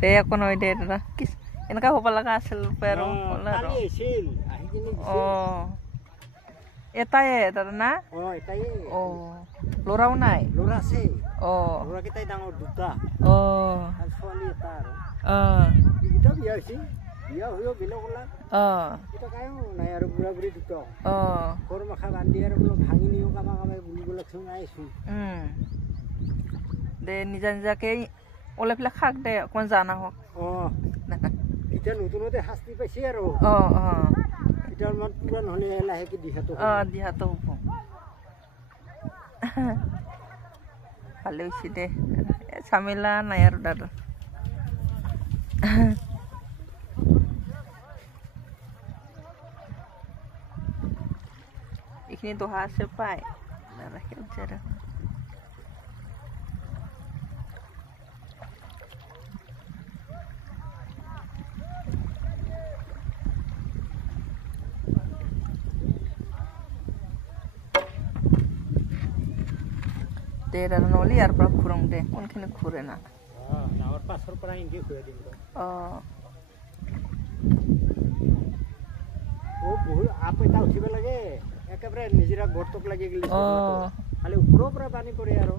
তে একো নহয় দে দাদা কি এনেকা হ'ব লগা আছিল আৰু এটাই দাদা না ল'ৰাও নাই ল'ৰা আছে ল'ৰাকেইটাই ডাঙৰ দুটা ছোৱালী এটা আৰু এইকেইটা বিয়া হৈছে বিয়া হৈও বেলেগ ওলাল এটা কায়ো নাই আৰু বুঢ়া বুঢ়ী দুটা ঘৰ মাখা বান্ধি আৰু বোলো ভাঙি নিও কামা কামাই বুলিবলৈ আহিছোঁ দে নিজা নিজাকে ওলাই পেলাই খাক দে অকণমান জানা হওক এতিয়া নতুনতে শাস্তি পাইছে আৰু এতিয়া অলপমান পুৰাণ হ'লে লাহেকে দিহাটো হ'ব ভালে হৈছে দে ঝামেলা নাই আৰু দাদা এইখিনি দহা আছে পায় দাদা সেউজীয়া deh dan noli ar pra kurang deh mungkin kurang nak nawar pasar pra indi kue di buhu apa tahu sih lagi ekebre nijira gortok lagi gili kali upro pra pani pore aro